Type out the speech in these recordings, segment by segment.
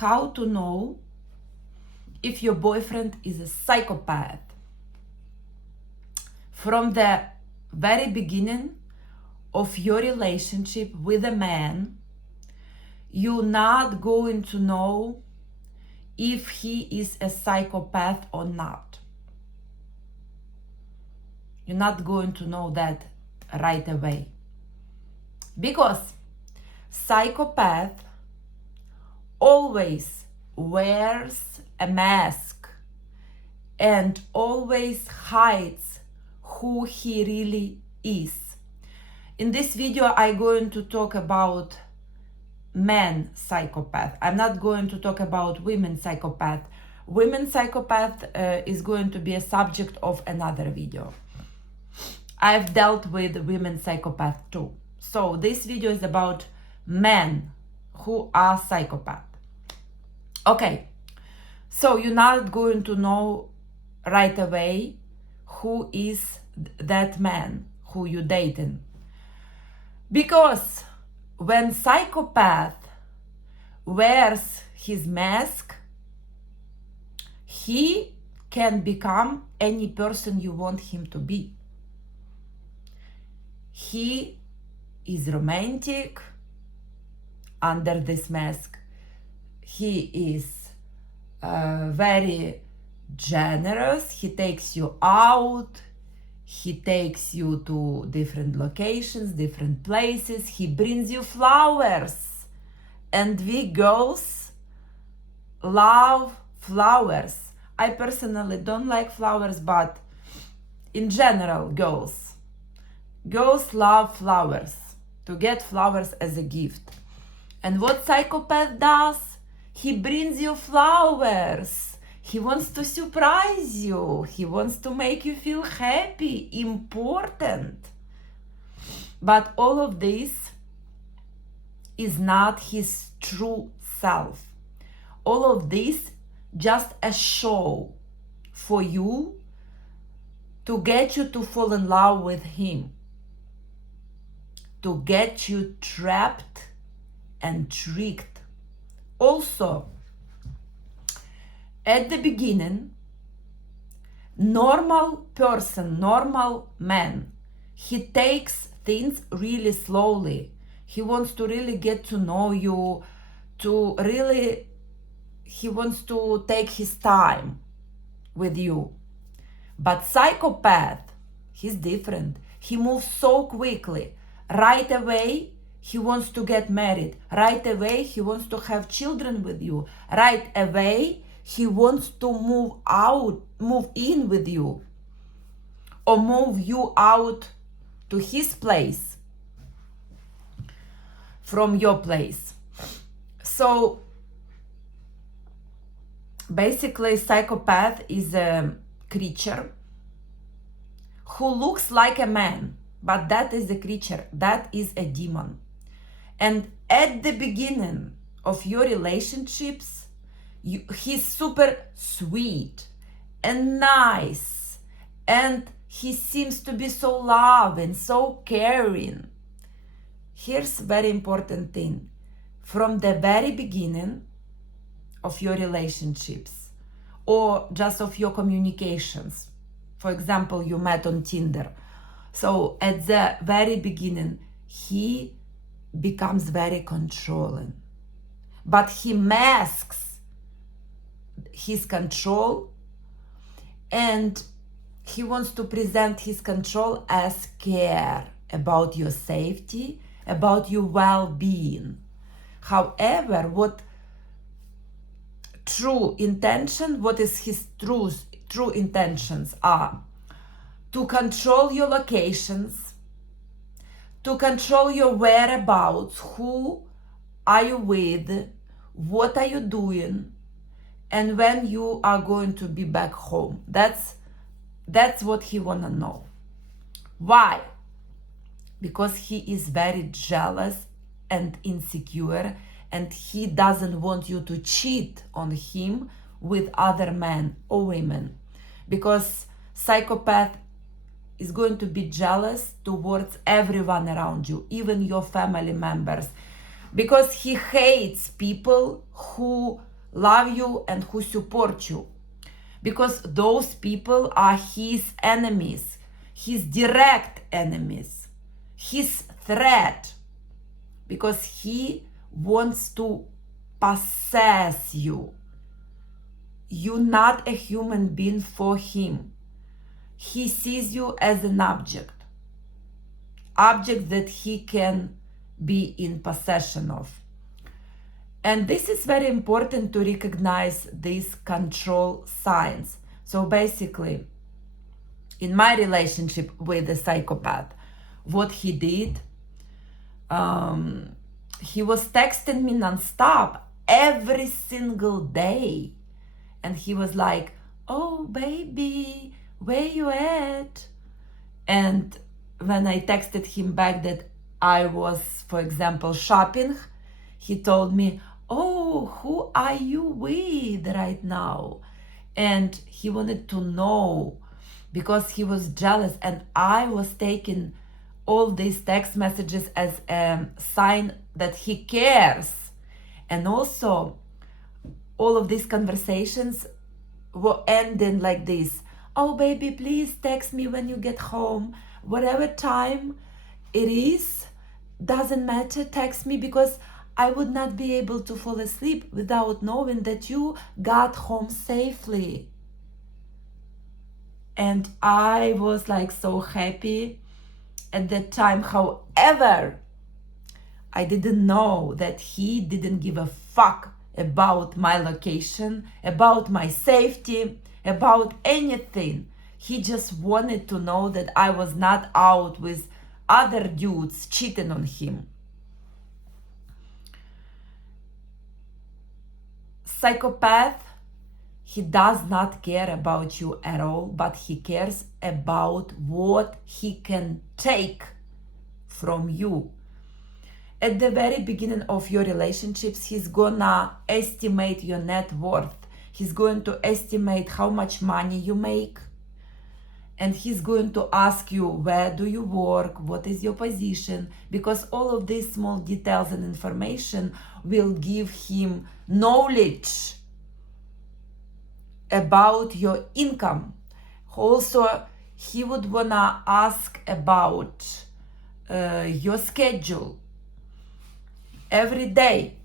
how to know if your boyfriend is a psychopath. From the very beginning of your relationship with a man, you're not going to know if he is a psychopath or not. You're not going to know that right away. Because psychopath always wears a mask and always hides who he really is. In this video, I'm going to talk about men psychopath. I'm not going to talk about women psychopath. Women psychopath is going to be a subject of another video. I've dealt with women psychopath too. So this video is about men who are psychopath. Okay, so you're not going to know right away who is that man who you're dating. Because when psychopath wears his mask, he can become any person you want him to be. He is romantic under this mask. He is very generous. He takes you out. He takes you to different locations, different places. He brings you flowers. And we girls love flowers. I personally don't like flowers, but in general, girls love flowers, to get flowers as a gift. And what psychopath does? He brings you flowers. He wants to surprise you. He wants to make you feel happy, important. But all of this is not his true self. All of this just a show for you to get you to fall in love with him, to get you trapped and tricked. Also, at the beginning, normal person, normal man, he takes things really slowly. He wants to really get to know you, he wants to take his time with you. But psychopath, he's different. He moves so quickly. Right away, he wants to get married. Right away, he wants to have children with you. Right away, he wants to move in with you, or move you out to his place from your place. So basically, psychopath is a creature who looks like a man, but that is a creature, that is a demon. And at the beginning of your relationships, he's super sweet and nice, and he seems to be so loving, so caring. Here's a very important thing. From the very beginning of your relationships, or just of your communications, for example, you met on Tinder. So at the very beginning, he becomes very controlling, but he masks his control, and he wants to present his control as care about your safety, about your well-being. However, what is his true intentions are to control your locations, to control your whereabouts, who are you with, what are you doing, and when you are going to be back home. That's what he wanna know. Why? Because he is very jealous and insecure, and he doesn't want you to cheat on him with other men or women. Because psychopath is going to be jealous towards everyone around you, even your family members, because he hates people who love you and who support you. Because those people are his enemies, his direct enemies, his threat. Because he wants to possess you. You're not a human being for him. He sees you as an object that he can be in possession of. And this is very important to recognize these control signs. So basically, in my relationship with the psychopath, what he did, he was texting me nonstop every single day. And he was like, oh, baby, where you at? And when I texted him back that I was, for example, shopping, he told me, oh, who are you with right now? And he wanted to know because he was jealous. And I was taking all these text messages as a sign that he cares. And also, all of these conversations were ending like this. Oh, baby, please text me when you get home. Whatever time it is, doesn't matter, text me, because I would not be able to fall asleep without knowing that you got home safely. And I was like so happy at that time. However, I didn't know that he didn't give a fuck about my location, about my safety, about anything. He just wanted to know that I was not out with other dudes cheating on him. Psychopath, he does not care about you at all, but he cares about what he can take from you. At the very beginning of your relationships, he's gonna estimate your net worth. He's going to estimate how much money you make. And he's going to ask you, where do you work? What is your position? Because all of these small details and information will give him knowledge about your income. Also, he would wanna ask about your schedule. Every day,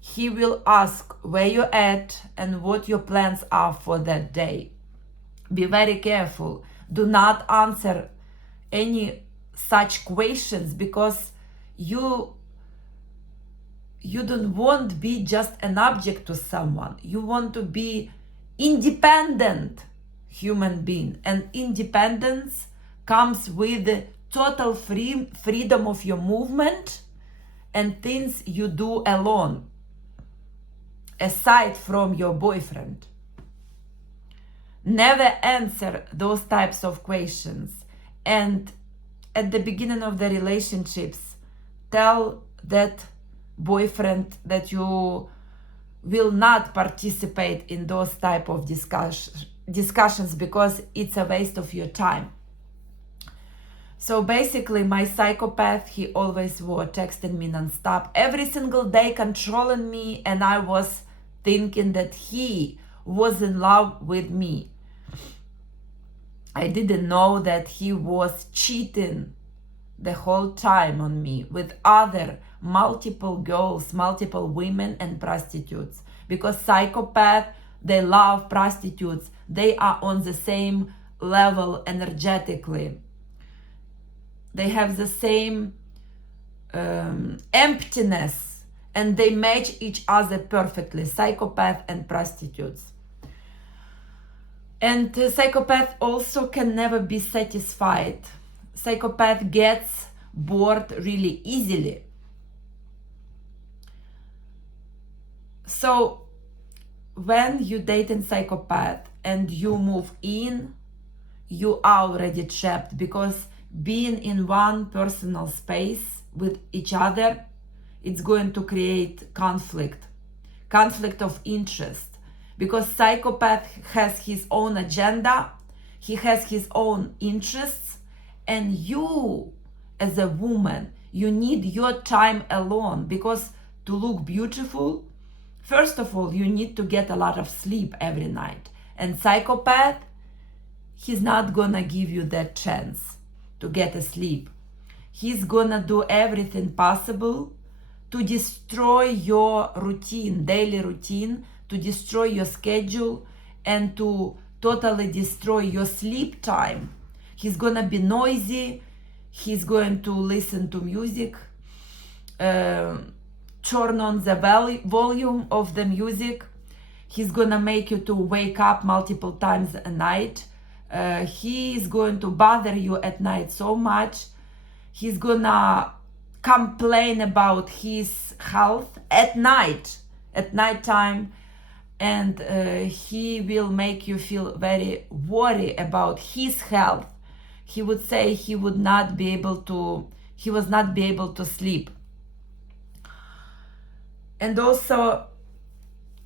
he will ask where you're at and what your plans are for that day. Be very careful. Do not answer any such questions, because you don't want to be just an object to someone. You want to be independent human being, and independence comes with the total freedom of your movement and things you do alone, aside from your boyfriend. Never answer those types of questions. And at the beginning of the relationships, tell that boyfriend that you will not participate in those type of discussions because it's a waste of your time. So basically, my psychopath, he always was texting me nonstop, every single day, controlling me, and I was thinking that he was in love with me. I didn't know that he was cheating the whole time on me with other multiple girls, multiple women and prostitutes. Because psychopaths, they love prostitutes. They are on the same level energetically. They have the same emptiness, and they match each other perfectly, psychopath and prostitutes. And psychopath also can never be satisfied. Psychopath gets bored really easily. So when you date a psychopath and you move in, you are already trapped, because being in one personal space with each other, it's going to create conflict of interest. Because psychopath has his own agenda, he has his own interests, and you, as a woman, you need your time alone, because to look beautiful, First of all, you need to get a lot of sleep every night. And psychopath, he's not gonna give you that chance to get a sleep. He's gonna do everything possible to destroy your routine, daily routine, to destroy your schedule, and to totally destroy your sleep time. He's gonna be noisy, he's going to listen to music, turn on the volume of the music. He's gonna make you to wake up multiple times a night. He is going to bother you at night so much. He's gonna complain about his health at nighttime, and he will make you feel very worried about his health. He would say he was not be able to sleep. And also,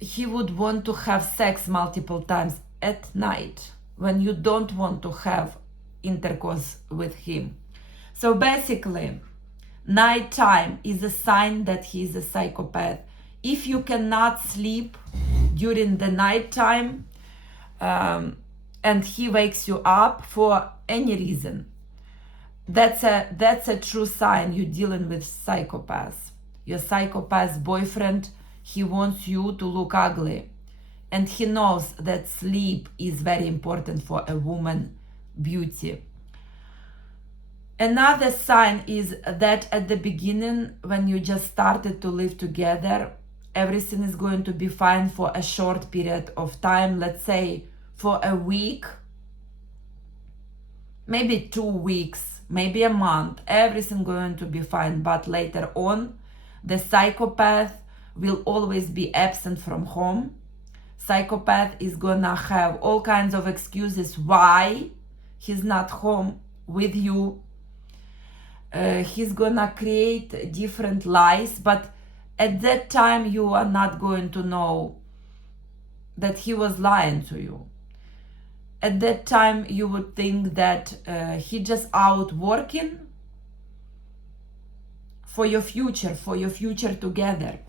he would want to have sex multiple times at night when you don't want to have intercourse with him. So basically, nighttime is a sign that he is a psychopath. If you cannot sleep during the nighttime, and he wakes you up for any reason, that's a true sign you're dealing with psychopaths. Your psychopath boyfriend, he wants you to look ugly, and he knows that sleep is very important for a woman's beauty. Another sign is that at the beginning, when you just started to live together, everything is going to be fine for a short period of time, let's say for a week, maybe 2 weeks, maybe a month, everything going to be fine. But later on, the psychopath will always be absent from home. Psychopath is gonna have all kinds of excuses why he's not home with you. He's gonna create different lies, but at that time you are not going to know that he was lying to you. At that time you would think that he just out working for your future together,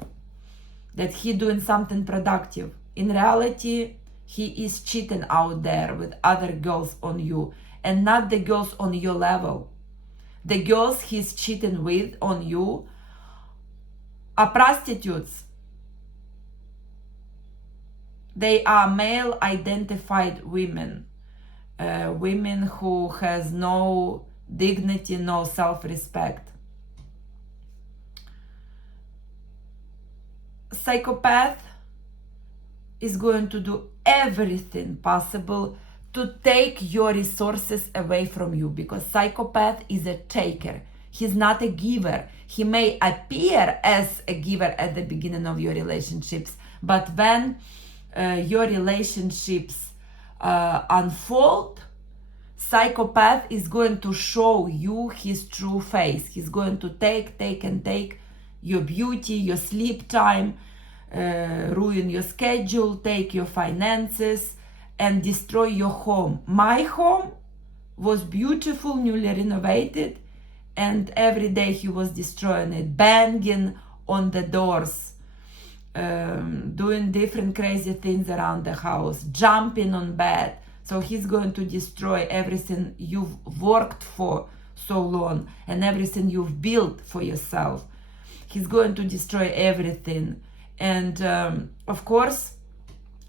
that he doing something productive. In reality, he is cheating out there with other girls on you, and not the girls on your level. The girls he's cheating with on you are prostitutes. They are male identified women, women who has no dignity, no self-respect. Psychopath is going to do everything possible to take your resources away from you, because psychopath is a taker. He's not a giver. He may appear as a giver at the beginning of your relationships, but when your relationships unfold, psychopath is going to show you his true face. He's going to take your beauty, your sleep time, ruin your schedule, take your finances, and destroy your home. My home was beautiful, newly renovated, and every day he was destroying it, banging on the doors, doing different crazy things around the house, jumping on bed. So he's going to destroy everything you've worked for so long and everything you've built for yourself. He's going to destroy everything. And of course,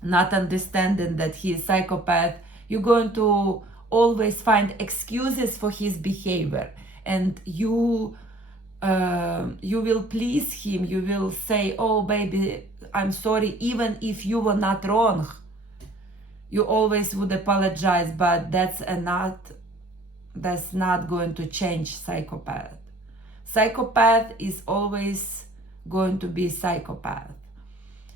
not understanding that he is psychopath, you're going to always find excuses for his behavior, and you will please him. You will say, oh baby, I'm sorry, even if you were not wrong. You always would apologize, but that's not going to change psychopath. Psychopath is always going to be psychopath.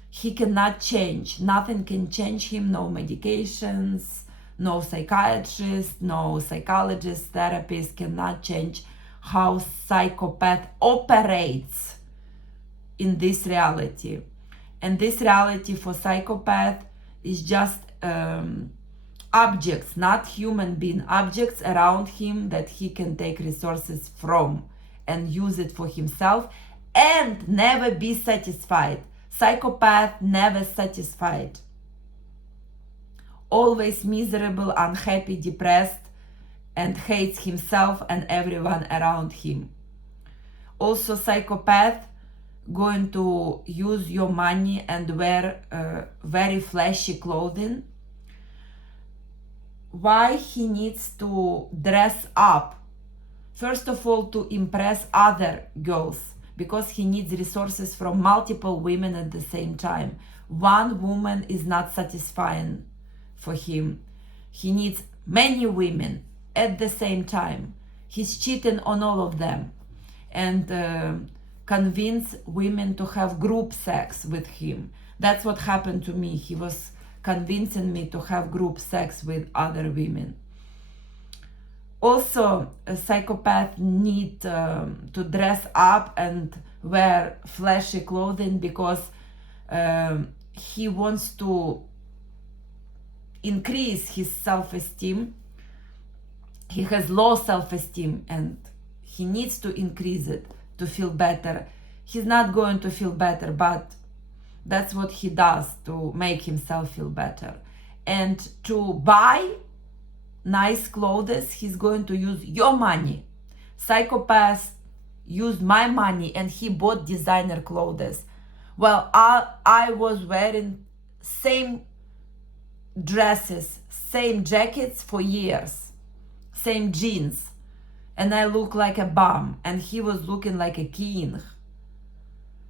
He cannot change. Nothing can change him. No medications, no psychiatrist, no psychologist, therapist cannot change how psychopath operates in this reality. And this reality for psychopath is just objects, not human being, objects around him that he can take resources from and use it for himself and never be satisfied. Psychopath never satisfied. Always miserable, unhappy, depressed, and hates himself and everyone around him. Also, psychopath going to use your money and wear very flashy clothing. Why he needs to dress up? First of all, to impress other girls, because he needs resources from multiple women at the same time. One woman is not satisfying for him. He needs many women at the same time. He's cheating on all of them and convince women to have group sex with him. That's what happened to me. He was convincing me to have group sex with other women. Also, a psychopath need to dress up and wear flashy clothing because he wants to increase his self-esteem. He has low self-esteem and he needs to increase it to feel better. He's not going to feel better, but that's what he does to make himself feel better. And to buy nice clothes, he's going to use your money. Psychopath used my money and he bought designer clothes. Well, I was wearing same dresses, same jackets for years, same jeans, and I look like a bum, and he was looking like a king.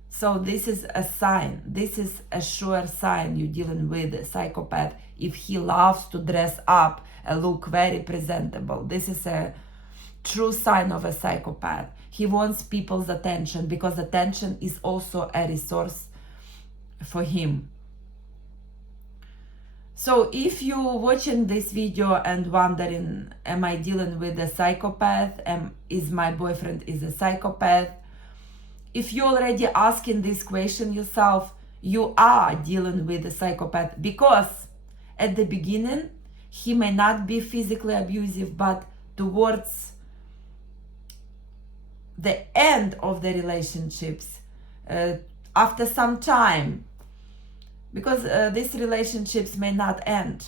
So this is a sign, this is a sure sign you're dealing with a psychopath if he loves to dress up and look very presentable. This is a true sign of a psychopath. He wants people's attention because attention is also a resource for him. So if you're watching this video and wondering, am I dealing with a psychopath? Is my boyfriend is a psychopath? If you're already asking this question yourself, you are dealing with a psychopath, because at the beginning, he may not be physically abusive, but towards the end of the relationships, after some time, because these relationships may not end.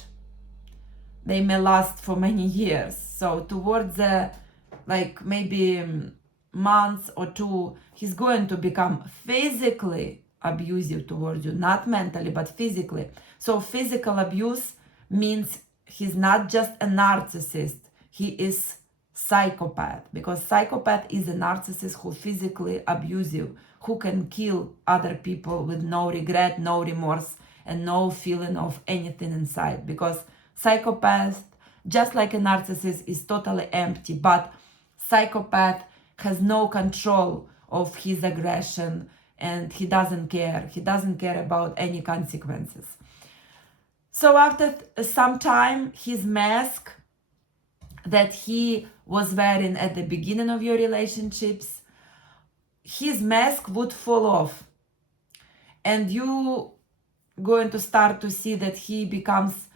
They may last for many years. So towards the, like maybe months or two, he's going to become physically abusive towards you, not mentally, but physically. So physical abuse means he's not just a narcissist, he is psychopath, because psychopath is a narcissist who physically abusive, who can kill other people with no regret, no remorse, and no feeling of anything inside. Because psychopath, just like a narcissist, is totally empty, but psychopath has no control of his aggression and he doesn't care. He doesn't care about any consequences. So after some time, his mask that he was wearing at the beginning of your relationships, his mask would fall off, and you going to start to see that he becomes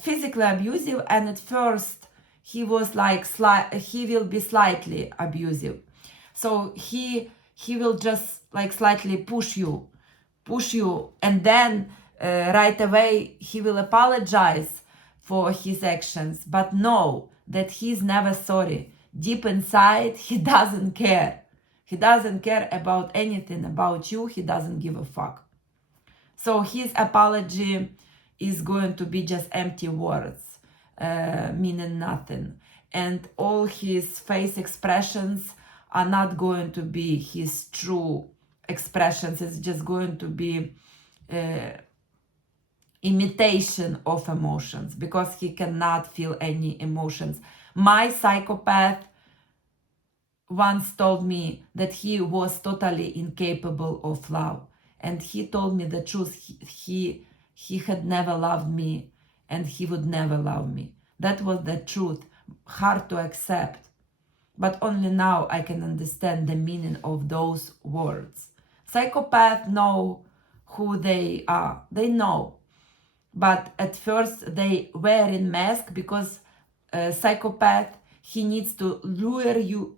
physically abusive. And at first he was like he will be slightly abusive, so he will just like slightly push you, and then right away he will apologize for his actions, but know that he's never sorry. Deep inside, he doesn't care. He doesn't care about anything about you. He doesn't give a fuck. So his apology is going to be just empty words, meaning nothing. And all his face expressions are not going to be his true expressions. It's just going to be imitation of emotions, because he cannot feel any emotions. My psychopath once told me that he was totally incapable of love, and he told me the truth. He had never loved me and he would never love me. That was the truth, hard to accept, but only now I can understand the meaning of those words. Psychopaths know who they are, they know. But at first they wear a mask, because psychopath, he needs to lure you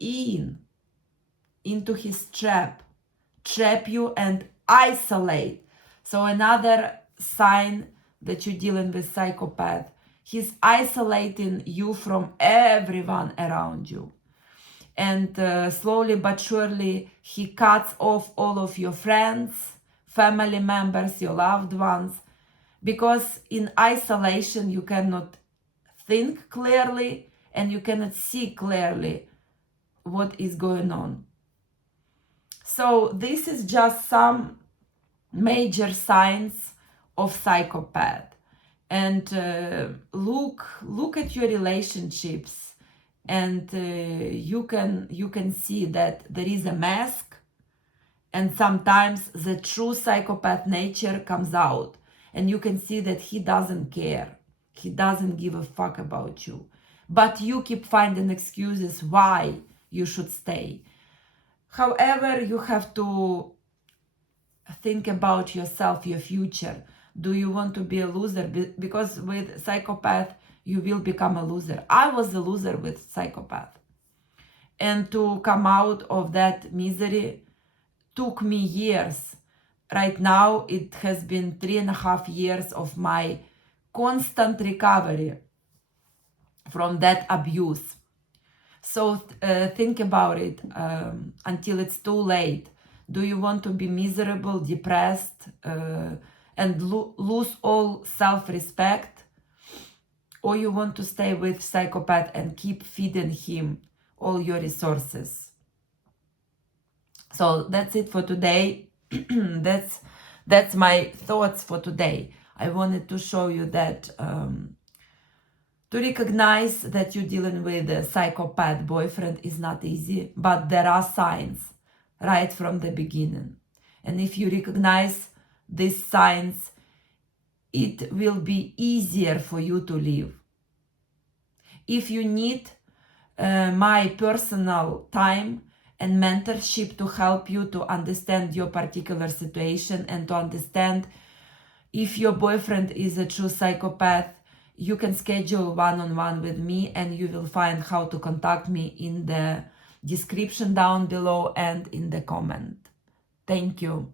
into his trap you and isolate. So another sign that you're dealing with psychopath, he's isolating you from everyone around you. And slowly but surely, he cuts off all of your friends, family members, your loved ones, because in isolation you cannot think clearly and you cannot see clearly what is going on. So this is just some major signs of psychopath. And look at your relationships, and you can see that there is a mask, and sometimes the true psychopath nature comes out, and you can see that he doesn't care. He doesn't give a fuck about you. But you keep finding excuses why you should stay. However, you have to think about yourself, your future. Do you want to be a loser? Because with psychopath, you will become a loser. I was a loser with psychopath. And to come out of that misery took me years. Right now, it has been 3.5 years of my constant recovery from that abuse. So think about it until it's too late. Do you want to be miserable, depressed, and lose all self-respect? Or you want to stay with psychopath and keep feeding him all your resources? So that's it for today. That's my thoughts for today. I wanted to show you that to recognize that you're dealing with a psychopath boyfriend is not easy, but there are signs right from the beginning. And if you recognize these signs, it will be easier for you to live. If you need my personal time and mentorship to help you to understand your particular situation and to understand if your boyfriend is a true psychopath, you can schedule one-on-one with me, and you will find how to contact me in the description down below and in the comment. Thank you.